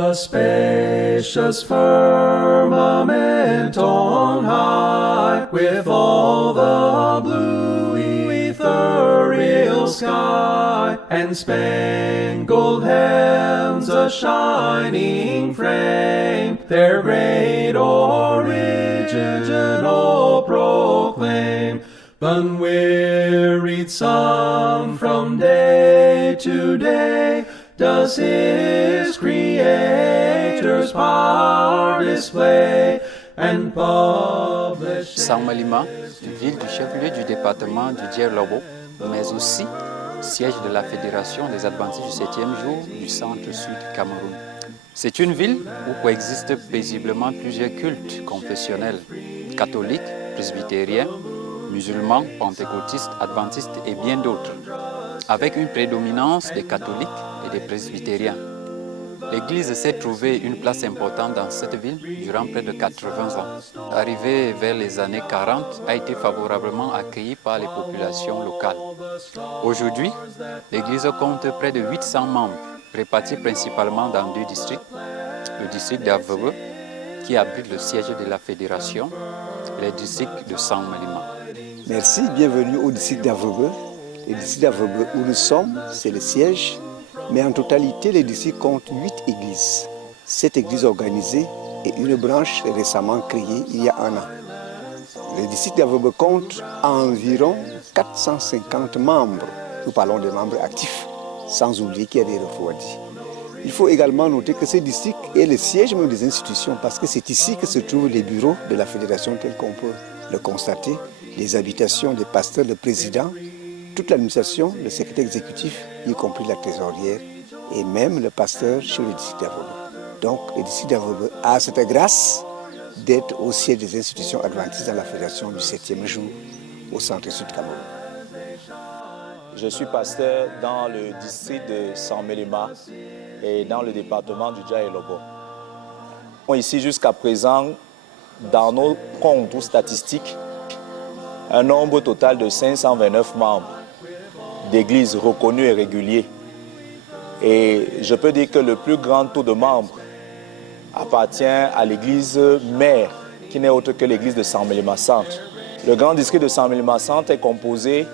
The spacious firmament on high, with all the blue ethereal sky, and spangled heavens a shining frame, their great original proclaim. Unwearied sun from day to day does his Creator's power display and publish. San Malima, ville du chef-lieu du département du Djer-Lobo, mais aussi siège de la Fédération des Adventistes du 7e jour du centre-sud Cameroun. C'est une ville où coexistent paisiblement plusieurs cultes confessionnels, catholiques, presbytériens, musulmans, pentecôtistes, adventistes et bien d'autres, avec une prédominance des catholiques et des presbytériens. L'Église s'est trouvée une place importante dans cette ville durant près de 80 ans. Arrivée vers les années 40, a été favorablement accueillie par les populations locales. Aujourd'hui, l'Église compte près de 800 membres, répartis principalement dans deux districts, le district d'Avebe, qui abrite le siège de la Fédération, et le district de San Malima. Merci, bienvenue au district d'Avebe. Le district d'Avebe où nous sommes, c'est le siège. Mais en totalité, le district compte 8 églises. 7 églises organisées et une branche récemment créée il y a un an. Le district d'Avebe compte environ 450 membres. Nous parlons des membres actifs, sans oublier qu'il y a des refroidis. Il faut également noter que ce district est le siège même des institutions parce que c'est ici que se trouvent les bureaux de la fédération tels qu'on peut le constater, les habitations des pasteurs, le président, toute l'administration, le secrétaire exécutif, y compris la trésorière, et même le pasteur sur le district d'Avebe. Donc, le district d'Avebe a cette grâce d'être au siège des institutions adventistes dans la fédération du 7e jour au centre-sud Cameroun. Je suis pasteur dans le district de San Malima et dans le département du Djer-Lobo. Ici, jusqu'à présent, dans nos comptes ou statistiques, un nombre total de 529 membres d'églises reconnues et réguliers. Et je peux dire que le plus grand taux de membres appartient à l'église mère, qui n'est autre que l'église de San Malima Centre. Le grand district de San Malima Centre est composé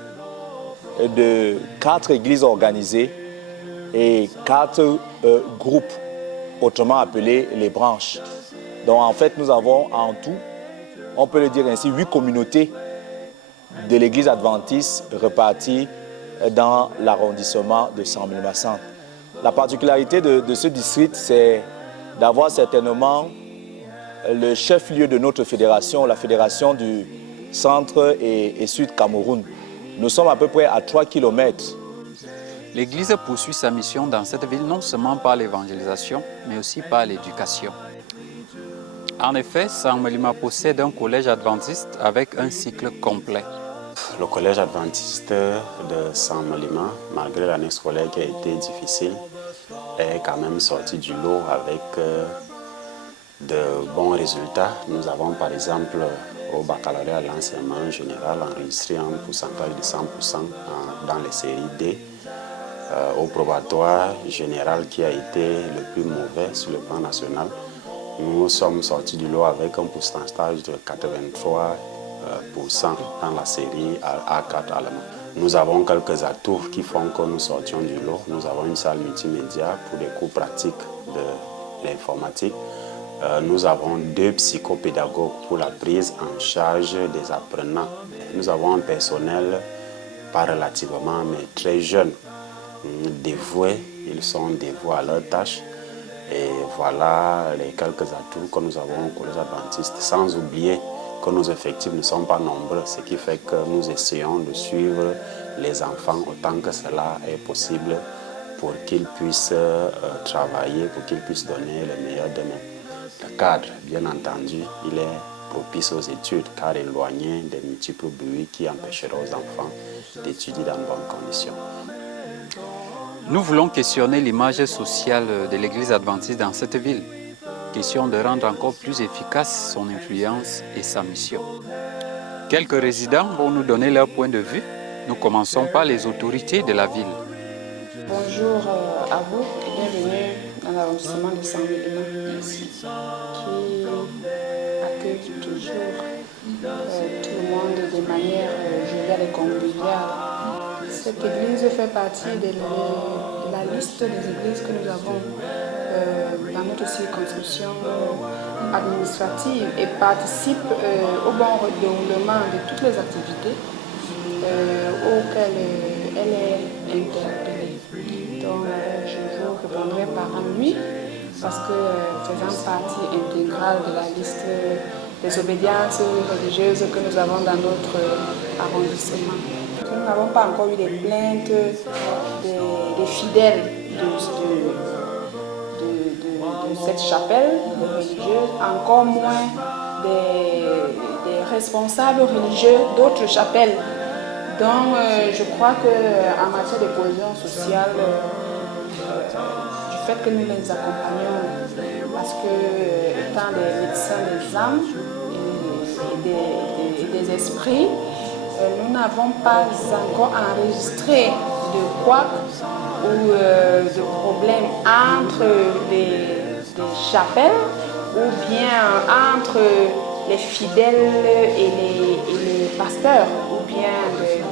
de 4 églises organisées et 4 groupes, autrement appelés les branches. Donc en fait, nous avons en tout, on peut le dire ainsi, 8 communautés de l'église adventiste réparties dans l'arrondissement de San Malima Centre. La particularité de ce district, c'est d'avoir certainement le chef-lieu de notre fédération, la fédération du centre et sud Cameroun. Nous sommes à peu près à 3 km. L'Église poursuit sa mission dans cette ville non seulement par l'évangélisation, mais aussi par l'éducation. En effet, San Malima possède un collège adventiste avec un cycle complet. Le collège adventiste de San Malima, malgré l'année scolaire qui a été difficile, est quand même sorti du lot avec de bons résultats. Nous avons par exemple au baccalauréat l'enseignement général enregistré un pourcentage de 100% dans les séries D. Au probatoire général qui a été le plus mauvais sur le plan national, nous sommes sortis du lot avec un pourcentage de 83% dans la série A4 allemand. Nous avons quelques atouts qui font que nous sortions du lot. Nous avons une salle multimédia pour des cours pratiques de l'informatique. Nous avons 2 psychopédagogues pour la prise en charge des apprenants. Nous avons un personnel pas relativement, mais très jeune, dévoués. Ils sont dévoués à leur tâche. Et voilà les quelques atouts que nous avons au collège adventiste, sans oublier que nos effectifs ne sont pas nombreux, ce qui fait que nous essayons de suivre les enfants autant que cela est possible pour qu'ils puissent travailler, pour qu'ils puissent donner le meilleur d'eux-mêmes. Le cadre, bien entendu, il est propice aux études car éloigné des multiples bruits qui empêcheront aux enfants d'étudier dans de bonnes conditions. Nous voulons questionner l'image sociale de l'Église adventiste dans cette ville. Question de rendre encore plus efficace son influence et sa mission. Quelques résidents vont nous donner leur point de vue. Nous commençons par les autorités de la ville. Bonjour à vous et bienvenue dans l'arrondissement de Saint-Médément, qui accueille toujours tout le monde de manière joviale et conviviale. Cette église fait partie de la liste des églises que nous avons dans notre circonscription administrative et participe au bon déroulement de toutes les activités auxquelles elle est interpellée. Donc je vous répondrai par un oui parce que faisant partie intégrale de la liste des obédiences religieuses que nous avons dans notre arrondissement. Nous n'avons pas encore eu des plaintes des fidèles de cette chapelle religieuse, encore moins des responsables religieux d'autres chapelles. Donc je crois qu'en matière de cohésion sociale, du fait que nous les accompagnons, parce que étant des médecins des âmes et des esprits, nous n'avons pas encore enregistré de couac ou de problème entre les chapelles ou bien entre les fidèles et les pasteurs ou bien les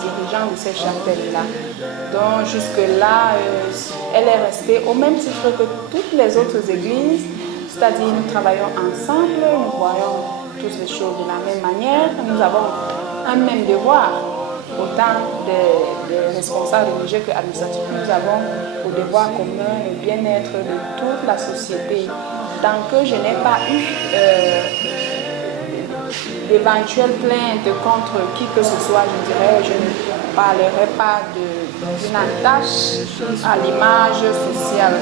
dirigeants de ces chapelles-là. Donc jusque-là, elle est restée au même titre que toutes les autres églises, c'est-à-dire nous travaillons ensemble, nous voyons toutes les choses de la même manière, nous avons un même devoir. Autant des responsables religieux qu'administratifs, nous avons au devoir commun le bien-être de toute la société. Tant que je n'ai pas eu d'éventuelles plaintes contre qui que ce soit, je dirais, je ne parlerai pas d'une attache à l'image sociale.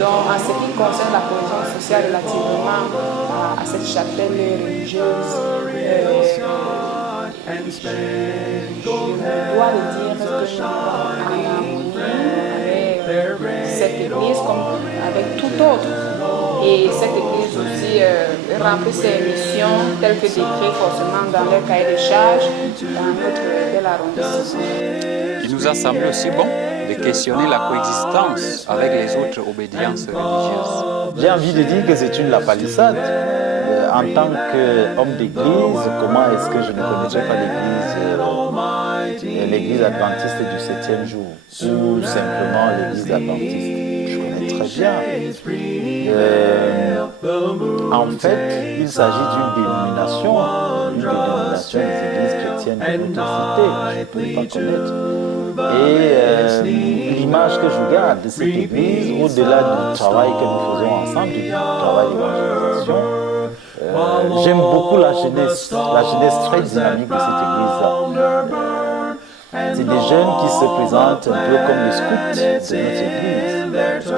Donc, en ce qui concerne la cohésion sociale relativement à cette chapelle religieuse, je dois le dire que nous sommes en harmonie avec cette église comme avec tout autre. Et cette église aussi remplit ses missions telles que décrites forcément dans leur cahier de charges dans notre bel arrondissement. Il nous a semblé aussi bon de questionner la coexistence avec les autres obédiences religieuses. J'ai envie de dire que c'est une lapalissade. En tant qu'homme d'église, comment est-ce que je ne connaîtrais pas l'église adventiste du 7e jour ou simplement l'église adventiste? Je connais très bien. En fait, il s'agit d'une dénomination des églises chrétiennes de notre cité. Je ne peux pas connaître. Et l'image que je garde de cette église, au-delà du travail que nous faisons ensemble, du travail d'évangélisation, j'aime beaucoup la jeunesse très dynamique de cette église-là. C'est des jeunes qui se présentent un peu comme les scouts de notre église, parce que le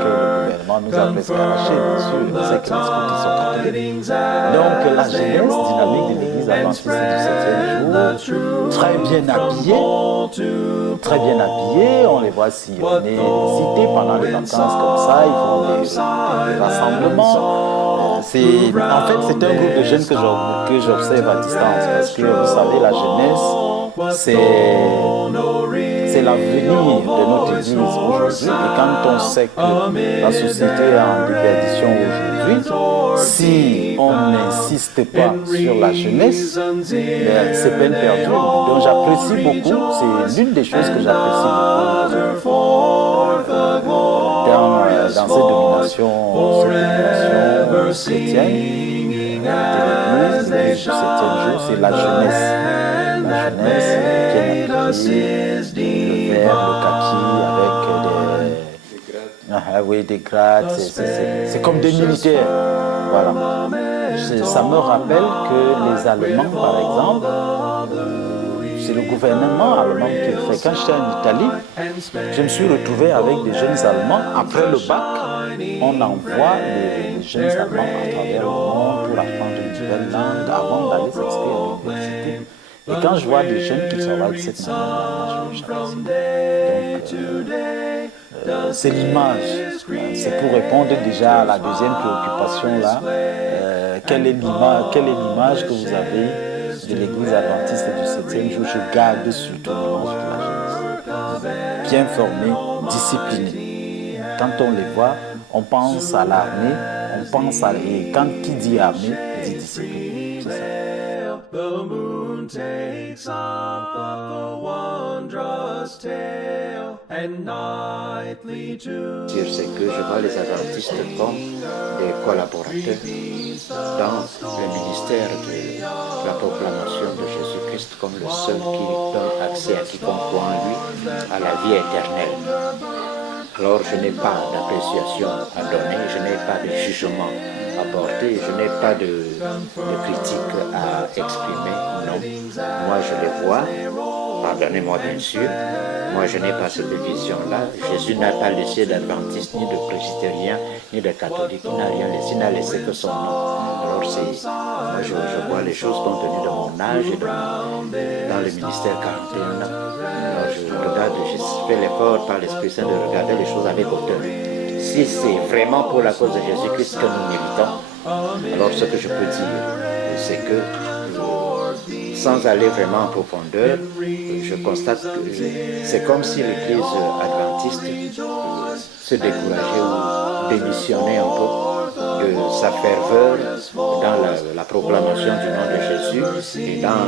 gouvernement nous a presque arraché, bien sûr, on sait que les scouts ils sont catholiques. Donc la jeunesse dynamique de l'église adventiste du 7e jour, très bien habillés, on les voit sillonner les cités pendant les vacances comme ça, ils font des rassemblements. En fait, c'est un groupe de jeunes que j'observe à distance, parce que vous savez, la jeunesse, c'est l'avenir de notre église aujourd'hui. Et quand on sait que la société est en déperdition aujourd'hui, si on n'insiste pas sur la jeunesse, c'est peine perdue. Donc j'apprécie beaucoup, c'est l'une des choses que j'apprécie beaucoup dans cette domination chrétienne de l'église du 7e jour, c'est la jeunesse. La jeunesse bien habillée, le vert, le kaki avec des grades, c'est comme des militaires. Voilà. Ça me rappelle que les Allemands, par exemple, c'est le gouvernement allemand qui le fait. Quand j'étais en Italie, je me suis retrouvé avec des jeunes Allemands. Après le bac, on envoie les jeunes Allemands à travers le monde pour apprendre une nouvelle langue avant d'aller s'inscrire à l'université. Et quand je vois des jeunes qui travaillent de cette manière-là, je me jalousie. C'est l'image. C'est pour répondre déjà à la deuxième préoccupation là. Quelle est l'image que vous avez de l'église adventiste du 7e jour? Je garde surtout l'image de la jeunesse. Bien formée, disciplinée. Quand on les voit, on pense à l'armée, on pense à... Et quand qui dit armée, dit discipline. C'est ça. The moon takes up a wondrous tale, and nightly too. C'est que je vois les adventistes comme des collaborateurs dans le ministère de la proclamation de Jésus-Christ comme le seul qui donne accès à quiconque croit en lui à la vie éternelle. Alors je n'ai pas d'appréciation à donner, je n'ai pas de jugement à porter, je n'ai pas de critique à exprimer, non. Moi je les vois, pardonnez-moi bien sûr, moi je n'ai pas cette vision-là. Jésus n'a pas laissé d'adventiste, ni de presbytérien, ni de catholique, il n'a rien laissé, il n'a laissé que son nom. Alors moi je vois les choses compte tenu de mon âge et dans le ministère 41 ans. Alors je fais l'effort par l'Esprit Saint de regarder les choses avec hauteur. Si c'est vraiment pour la cause de Jésus-Christ que nous militons, alors ce que je peux dire, c'est que sans aller vraiment en profondeur, je constate que c'est comme si l'Église adventiste se décourageait ou démissionnait un peu de sa ferveur dans la proclamation du nom de Jésus et dans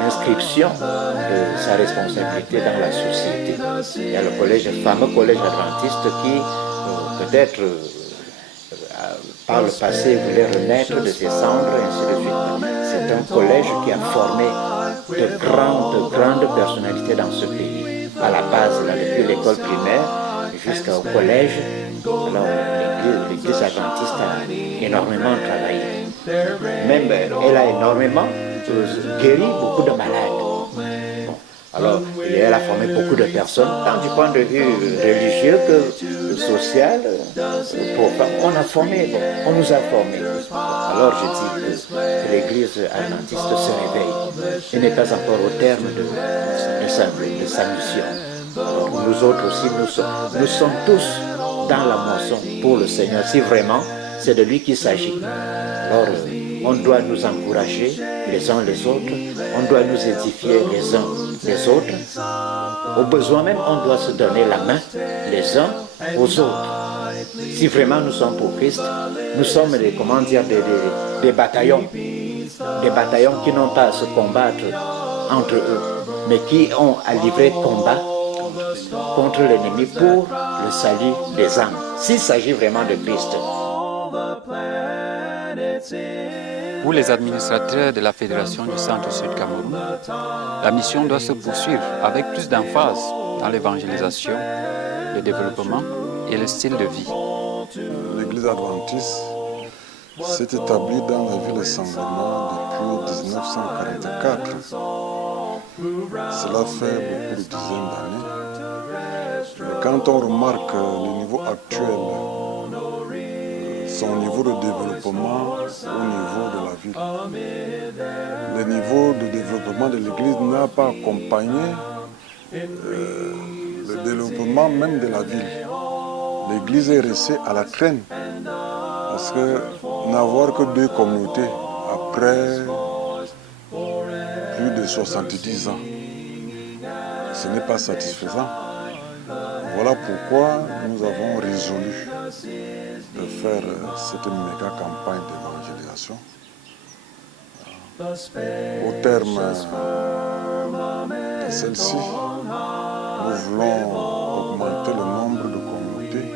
l'inscription de sa responsabilité dans la société. Il y a le fameux collège adventiste qui peut-être par le passé voulait renaître de ses cendres et ainsi de suite. C'est un collège qui a formé de grandes personnalités dans ce pays. À la base, là, depuis l'école primaire jusqu'au collège, l'Église adventiste a énormément travaillé. Même elle a énormément guéri beaucoup de malades. Alors, elle a formé beaucoup de personnes, tant du point de vue religieux que social, on nous a formés. Alors je dis que l'Église adventiste se réveille. Elle n'est pas encore au terme de sa mission. Alors, nous autres aussi, nous sommes tous dans la moisson pour le Seigneur. Si vraiment c'est de lui qu'il s'agit. Alors, on doit nous encourager les uns les autres, on doit nous édifier les uns les autres. Au besoin même, on doit se donner la main les uns aux autres. Si vraiment nous sommes pour Christ, nous sommes des bataillons qui n'ont pas à se combattre entre eux, mais qui ont à livrer combat contre l'ennemi pour le salut des âmes, s'il s'agit vraiment de Christ. Pour les administrateurs de la Fédération du Centre-Sud Cameroun, la mission doit se poursuivre avec plus d'emphase dans l'évangélisation, le développement et le style de vie. L'Église adventiste s'est établie dans la ville de Saint-Léma depuis 1944. Cela fait beaucoup de dizaines d'années. Quand on remarque le niveau actuel, son niveau de développement au niveau de la ville, le niveau de développement de l'Église n'a pas accompagné le développement même de la ville. L'Église est restée à la traîne parce que n'avoir que 2 communautés après plus de 70 ans, ce n'est pas satisfaisant. Voilà pourquoi nous avons résolu de faire cette méga campagne d'évangélisation. Au terme de celle-ci, nous voulons augmenter le nombre de communautés,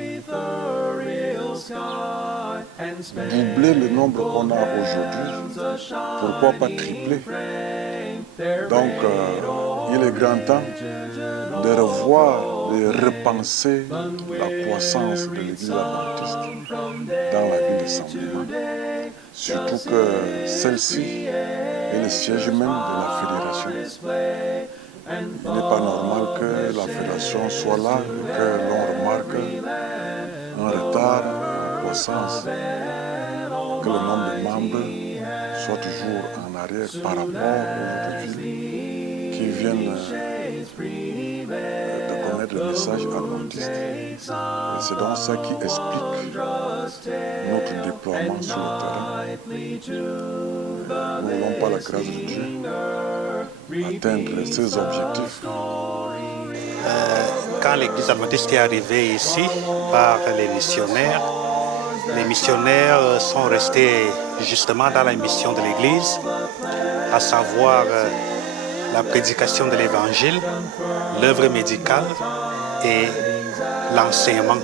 doubler le nombre qu'on a aujourd'hui, pourquoi pas tripler. Donc, il est grand temps de revoir, de repenser la croissance de l'Église adventiste dans la ville de Saint-Léma. Surtout que celle-ci est le siège même de la fédération. Il n'est pas normal que la fédération soit là et que l'on remarque un retard en croissance, que le nombre de membres soit toujours en arrière par rapport aux autres villes qui viennent de connaître le message adventiste. Et c'est donc ça qui explique notre déploiement sur le terrain. Nous n'avons pas la grâce de Dieu atteindre ces objectifs. quand l'Église adventiste est arrivée ici par les missionnaires sont restés justement dans la mission de l'Église, à savoir la prédication de l'Évangile, l'œuvre médicale et l'enseignement.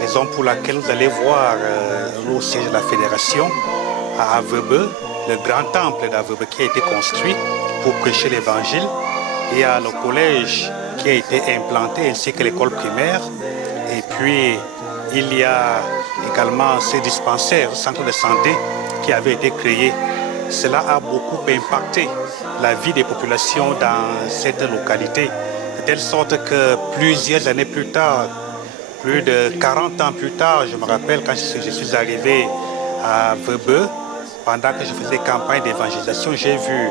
Raison pour laquelle vous allez voir au siège de la Fédération à Avebe, le grand temple d'Avebe qui a été construit pour prêcher l'Évangile. Il y a le collège qui a été implanté ainsi que l'école primaire. Et puis, il y a également ces dispensaires, centres de santé qui avaient été créés. Cela a beaucoup impacté la vie des populations dans cette localité, de telle sorte que plusieurs années plus tard, plus de 40 ans plus tard, je me rappelle quand je suis arrivé à Vebe, pendant que je faisais campagne d'évangélisation, j'ai vu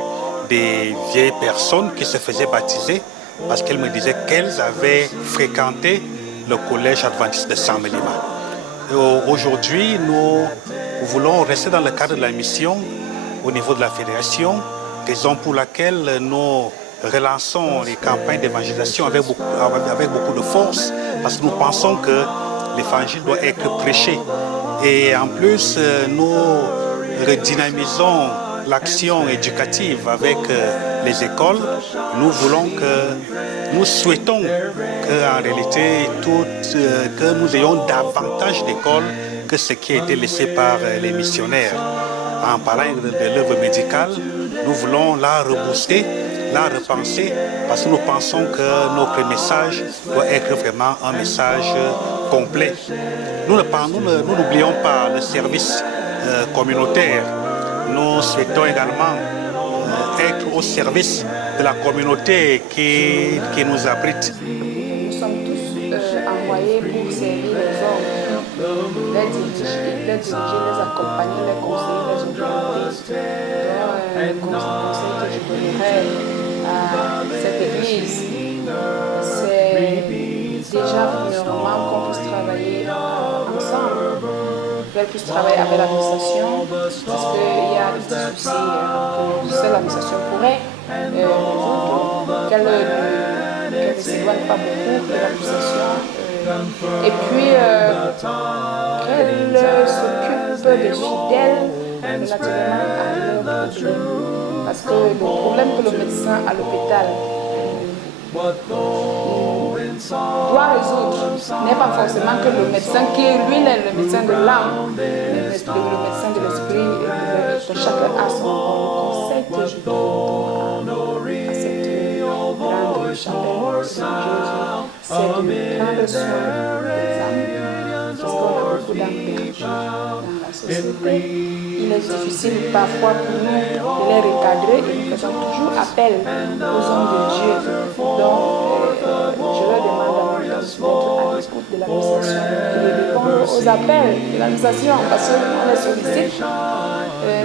des vieilles personnes qui se faisaient baptiser parce qu'elles me disaient qu'elles avaient fréquenté le collège adventiste de Saint-Mélima. Aujourd'hui, nous voulons rester dans le cadre de la mission au niveau de la fédération, raison pour laquelle nous relançons les campagnes d'évangélisation avec beaucoup de force, parce que nous pensons que l'évangile doit être prêché. Et en plus, nous redynamisons l'action éducative avec les écoles. Nous souhaitons qu'en réalité, que nous ayons davantage d'écoles que ce qui a été laissé par les missionnaires. En parlant de l'œuvre médicale, nous voulons la rebooster, la repenser, parce que nous pensons que notre message doit être vraiment un message complet. Nous n'oublions pas le service communautaire. Nous souhaitons également être au service de la communauté qui nous abrite. Nous sommes tous envoyés pour servir les hommes, les diriger, les accompagner, les conseiller, les orienter. Donc, le conseil que je donnerais à cette église, c'est déjà premièrement qu'on puisse travailler ensemble. Qu'elle puisse travailler avec l'administration, parce qu'il y a des soucis que seule l'administration pourrait résoudre, qu'elle ne s'éloigne pas beaucoup de l'administration, et puis qu'elle s'occupe des fidèles relativement à leurs problèmes. Parce que le problème que le médecin à l'hôpital doit résoudre n'est pas forcément que le médecin qui lui est le médecin de l'âme, mais le médecin de l'esprit, que chacun a son conseil que je donne à cette grande chapelle de Jésus, c'est de prendre soin des âmes, parce qu'on a beaucoup d'âmes perdues dans la société. Il est difficile parfois pour nous de les recadrer et nous faisons toujours appel aux hommes de Dieu. Donc, je leur demande à d'être à l'écoute de l'administration et de répondre aux appels de l'administration parce qu'on les sollicite.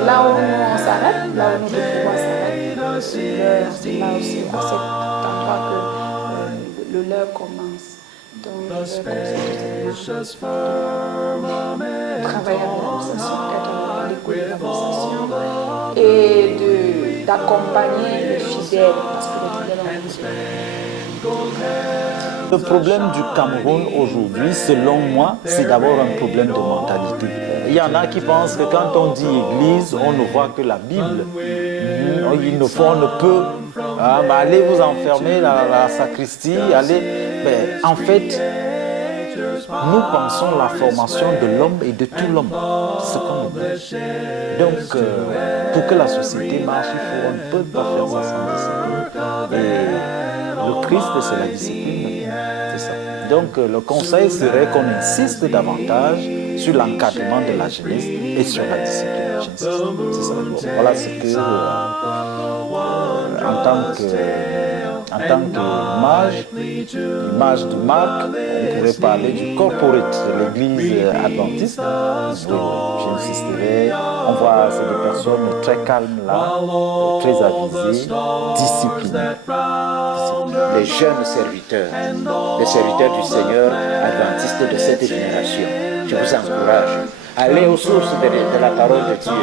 Là où on s'arrête, là où nous devons pouvoir s'arrêter, c'est là aussi à cet endroit que le leur commence. Donc, je conseille travailler avec l'administration, être à l'écoute de l'administration et d'accompagner les fidèles parce que les fidèles ont besoin. Le problème du Cameroun aujourd'hui, selon moi, c'est d'abord un problème de mentalité. Il y en a qui pensent que quand on dit église, on ne voit que la Bible. On ne peut. Allez vous enfermer dans la sacristie, allez. Mais en fait, nous pensons la formation de l'homme et de tout l'homme. C'est ce qu'on dit. Donc, pour que la société marche, on ne peut pas faire ça sans discipline. Et le Christ, c'est la discipline. C'est ça. Donc, le conseil serait qu'on insiste davantage sur l'encadrement de la jeunesse et sur la discipline. C'est ça. Voilà ce que, en tant qu'image de marque, on pourrait parler du corporate de l'église adventiste. J'insisterai, on voit c'est des personnes très calmes là, très avisées, disciplinées. Les jeunes serviteurs, les serviteurs du Seigneur adventiste de cette génération, je vous encourage à aller aux sources de la parole de Dieu,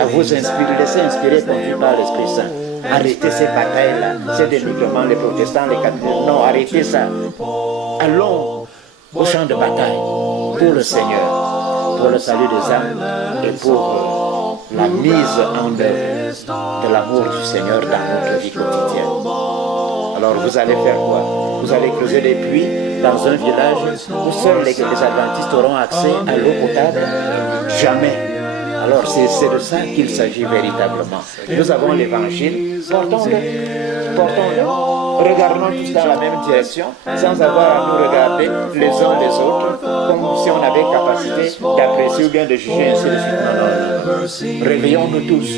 à vous inspirer, laisser inspirer conduire par l'Esprit Saint. arrêtez ces batailles-là, ces dénigrements, les protestants, les catholiques. Non, arrêtez ça. Allons au champ de bataille pour le Seigneur, pour le salut des âmes et pour la mise en œuvre de l'amour du Seigneur dans notre vie quotidienne. Alors vous allez faire quoi? Vous allez creuser des puits dans un village où seuls les adventistes auront accès à l'eau potable? Jamais. Alors c'est de ça qu'il s'agit véritablement. Nous avons l'évangile, portons-le, regardons tous dans la même direction, sans avoir à nous regarder les uns les autres, comme si on avait capacité d'apprécier ou bien de juger ainsi de suite. Non. Réveillons-nous tous.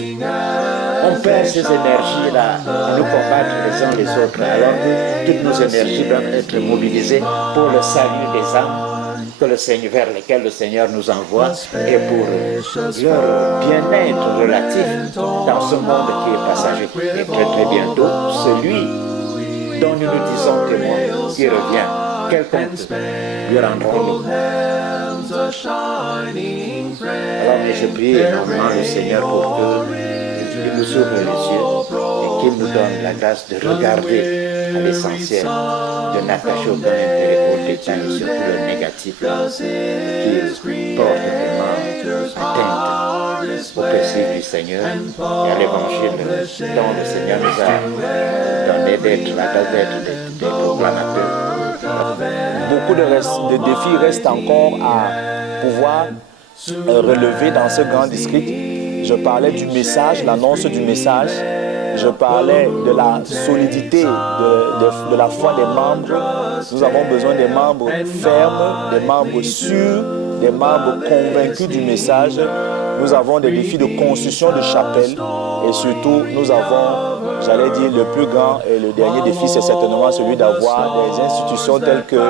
On perd ces énergies-là à nous combattre les uns les autres, alors que toutes nos énergies doivent être mobilisées pour le salut des âmes vers lesquels le Seigneur nous envoie et pour leur bien-être relatif dans ce monde qui est passager. Et très bientôt, celui dont nous nous disons témoins qui revient, quel compte lui rendrons-nous? Alors je prie énormément le Seigneur pour qu'il nous ouvre les yeux et qu'il nous donne la grâce de regarder à l'essentiel, de n'attacher aucun intérêt aux détails, surtout le négatif qui porte vraiment atteinte au principe du Seigneur et à l'évangile dont le Seigneur nous a donné d'être la grâce d'être des proclamateurs. Beaucoup de défis restent encore à pouvoir relever dans ce grand district. Je parlais du message, l'annonce du message. Je parlais de la solidité de la foi des membres. Nous avons besoin des membres fermes, des membres sûrs, des membres convaincus du message. Nous avons des défis de construction de chapelles et surtout nous avons, j'allais dire, le plus grand et le dernier défi, c'est certainement celui d'avoir des institutions telles que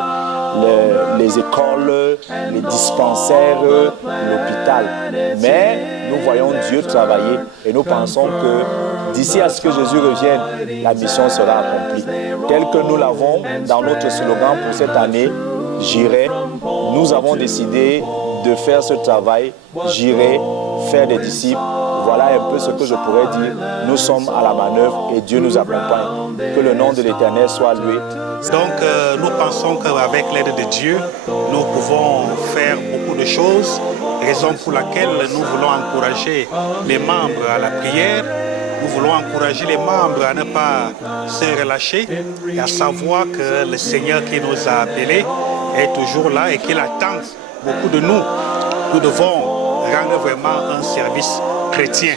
les écoles, les dispensaires, l'hôpital. Mais nous voyons Dieu travailler et nous pensons que d'ici à ce que Jésus revienne, la mission sera accomplie. Tel que nous l'avons dans notre slogan pour cette année, j'irai, nous avons décidé de faire ce travail, j'irai faire des disciples. Voilà un peu ce que je pourrais dire. Nous sommes à la manœuvre et Dieu nous accompagne. Que le nom de l'Éternel soit loué. Donc nous pensons qu'avec l'aide de Dieu, nous pouvons faire beaucoup de choses, raison pour laquelle nous voulons encourager les membres à la prière, nous voulons encourager les membres à ne pas se relâcher et à savoir que le Seigneur qui nous a appelés est toujours là et qu'il attend beaucoup de nous. Nous devons rendre vraiment un service chrétien.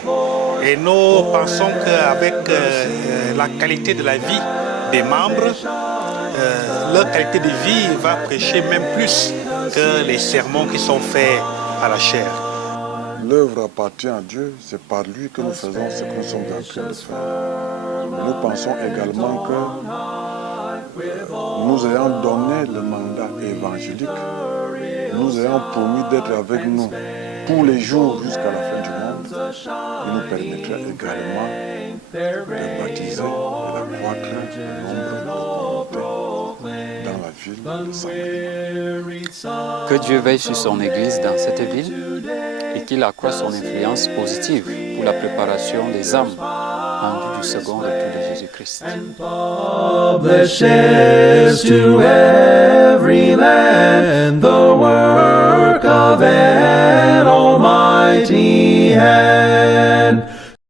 Et nous pensons qu'avec la qualité de la vie des membres, leur qualité de vie va prêcher même plus que les sermons qui sont faits à la chair. L'œuvre appartient à Dieu, c'est par lui que nous faisons ce que nous sommes en train de faire. Nous pensons également que nous ayant donné le mandat évangélique, nous ayons promis d'être avec nous tous les jours jusqu'à la fin du monde. Il nous permettra également de baptiser et d'accroître le nombre de communautés dans la ville de Saint-Léma. Que Dieu veille sur son Église dans cette ville et qu'il accroît son influence positive pour la préparation des âmes en vue du second retour de Jésus-Christ. Publishes to every land the work of an almighty hand.